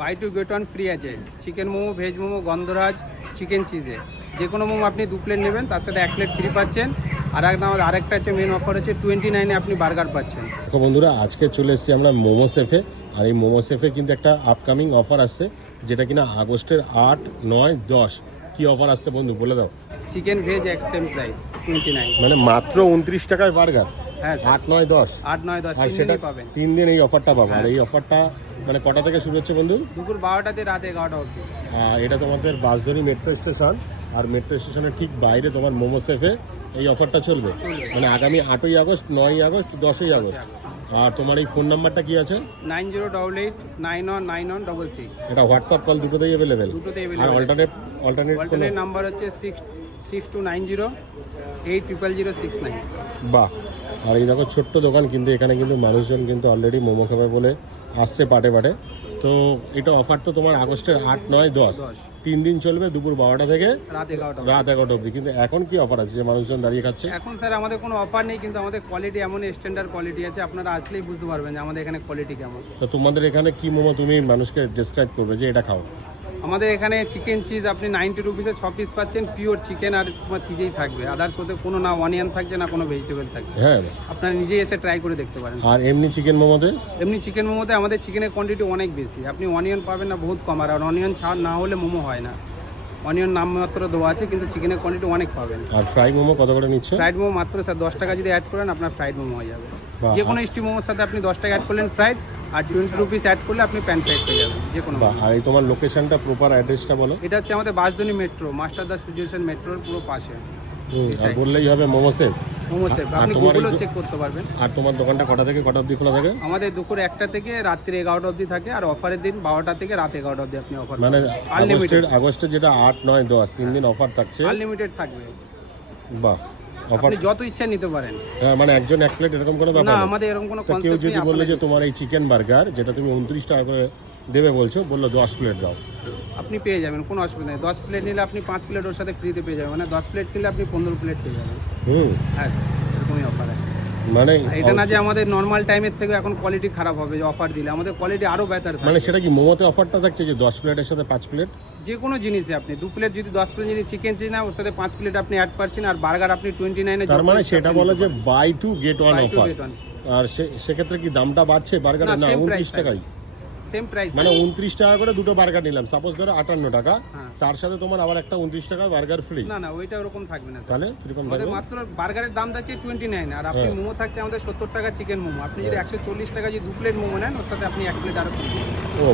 By two get one free আছে। Chicken momo, veg momo, Gondhoraj, chicken চিজে যে কোনো মোমো আপনি 2 প্লেট নেবেন, তার সাথে 1 প্লেট ফ্রি পাচ্ছেন। আর আরেকটা আছে মেন অফার হচ্ছে 29-এ আপনি বার্গার পাচ্ছেন। দেখো বন্ধুরা, আজকে চলে এসেছি আমরা মোমো সেফে। আর এই মোমো সেফে কিন্তু একটা আপকামিং অফার আসছে, যেটা কিনা আগস্টের 8, 9, 10। কি অফার আসছে বন্ধু বলে দাও। চিকেন ভেজ এক সেম প্রাইস 29। মানে মাত্র 29 টাকায় বার্গার। হ্যাঁ স্যার, 8, 9, 10। 8, 9, 10 আর 3 সেটা দিনই পাবেন। 3 দিন এই অফারটা পাবো। আর এই অফারটা মানে কটা থেকে শুরু হচ্ছে বন্ধু? দুপুর 12টাতে রাত 11টা অবধি। এটা তোমাদের বাসধনী মেট্রো স্টেশন, আর মেট্রো স্টেশনের ঠিক বাইরে তোমার মোমো সেফে এই অফারটা চলবে। মানে আগামী 8ই আগস্ট, 9ই আগস্ট, 10ই আগস্ট। আর তোমার এই ফোন নাম্বারটা কি আছে? 9088919166। এটা হোয়াটসঅ্যাপ কল দুটোতেই অ্যাভেলেবেল। দুটোতেই আর available। অল্টারনেট নাম্বার হচ্ছে 6290800069। বাহ। আর এই দেখো ছোট্ট দোকান, কিন্তু এখানে কিন্তু মানুষজন কিন্তু অলরেডি মোমো খাবে বলে আসছে পাটে পাটে। তো এটা অফার তো তোমার আগস্টের 8, 9, 10 3 দিন চলবে, দুপুর 12টা থেকে রাত 11টা অবধি। কিন্তু এখন কি অফার আছে যে মানুষজন দাঁড়িয়ে খাচ্ছে? এখন স্যার আমাদের কোনো অফার নেই, কিন্তু আমাদের কোয়ালিটি এমন স্ট্যান্ডার্ড কোয়ালিটি আছে, আপনারা আসলেই বুঝতে পারবেন যে আমাদের এখানে কোয়ালিটি কেমন। তো তোমাদের এখানে কি মোমো তুমি মানুষকে ডেসক্রাইব করবে যে এটা খাও? আমাদের এখানে চিকেন চিজ আপনি 90 রুপিসে 6 পিস পাচ্ছেন, পিওর চিকেন আর তোমার চিজেই থাকবে। আদার্স ওতে কোনো না অনিয়ন থাকছে না কোনো ভেজিটেবল থাকছে। হ্যাঁ, আপনারা নিজেই এসে ট্রাই করে দেখতে পারেন। আর এমনি চিকেন মোমোতে? এমনি চিকেন মোমোতে আমাদের চিকেনের কোয়ান্টিটি অনেক বেশি, আপনি অনিয়ন পাবেন না বহুত কম। আর অনিয়ন ছাড় না হলে মোমো হয় না। অনিয়ন নামমাত্র দেওয়া আছে, কিন্তু চিকেনের কোয়ান্টিটি অনেক পাবেন। আর ফ্রাই মোমো কত করে নিচ্ছ? ফ্রাইড মোমো মাত্র স্যার 10 টাকা যদি অ্যাড করেন আপনার ফ্রাইড মোমো হয়ে যাবে। বাহ। যে কোনো স্টিম মোমোর সাথে আপনি 10 টাকা অ্যাড করলেন ফ্রাইড, আর 20 রুপিস অ্যাড করলে আপনি প্যান ফ্রাইড পেয়ে যাবেন যে কোনো। আর এই তোমার লোকেশনটা, প্রপার অ্যাড্রেসটা বলো। এটা হচ্ছে আমাদের বাসধনী মেট্রো, মাস্টারদাস স্টেশন মেট্রোর পুরো পাশে। আর বললেই হবে মোমো সেফ। মোমো সেফ, আপনি গুগলেও চেক করতে পারবেন। আর তোমার দোকানটা কটা থেকে কটা অবধি খোলা থাকে? আমাদের দুপুর 1টা থেকে রাত্রি 11টা অবধি থাকে, আর অফারের দিন 12টা থেকে রাত 11টা অবধি আপনি অফার মানে আনলিমিটেড। আগস্টের যেটা 8, 9, 10 3 দিন অফার থাকছে। আনলিমিটেড থাকবে, বাহ। অফার আপনি যত ইচ্ছা নিতে পারেন। মানে একজন 1 প্লেট এরকম কোনো ব্যাপার না, নেই? আমাদের এরকম কোনো কেউ কনসেপ্ট যদি নেই। বললে যে তোমার এই চিকেন বার্গার যেটা তুমি 29 টাকা করে দেবে বলছো, বললো 10 প্লেট দাও, আপনি পেয়ে যাবেন, কোনো অসুবিধা নেই। 10 প্লেট নিলে আপনি 5 প্লেট ওর সাথে ফ্রিতে পেয়ে যাবেন। মানে 10 প্লেট কিনলে আপনি 15 প্লেট পেয়ে যাবেন। হ্যাঁ স্যার, এরকমই অফার আছে। মানে এটা না যে আমাদের নর্মাল টাইমের থেকে এখন কোয়ালিটি খারাপ হবে, যে অফার দিলে আমাদের কোয়ালিটি আরও বেটার থাকবে। মানে সেটা কি মোমোতে অফারটা থাকছে যে 10 প্লেটের সাথে 5 প্লেট? যে কোনো জিনিসে আপনি 2 প্লেট যদি 10 প্লেট যদি চিকেন চিজ না, ওর সাথে 5 প্লেট আপনি অ্যাড পাচ্ছেন। আর বার্গার আপনি 29-এ, তার মানে সেটা বলে যে buy two get one offer. আর সেক্ষেত্রে কি দামটা বাড়ছে বার্গারের? না, 29 টাকাই সেম প্রাইস। মানে 29 টাকা করে দুটো বার্গার নিলাম, সাপোজ ধরো 58 টাকা, হ্যাঁ। তার সাথে তোমার আবার একটা 29 টাকা বার্গার ফ্রি। না ওইটা ওরকম থাকবে না স্যার। তাহলে কিরকম আমাদের থাকবে? মাত্র বার্গারের দাম থাকছে 29, আর আপনি মোমো থাকছে আমাদের 70 টাকা চিকেন মোমো। আপনি যদি 140 টাকা যদি 2 প্লেট মোমো নেন, ওর সাথে আপনি 1 প্লেট আরো ফ্রি। ও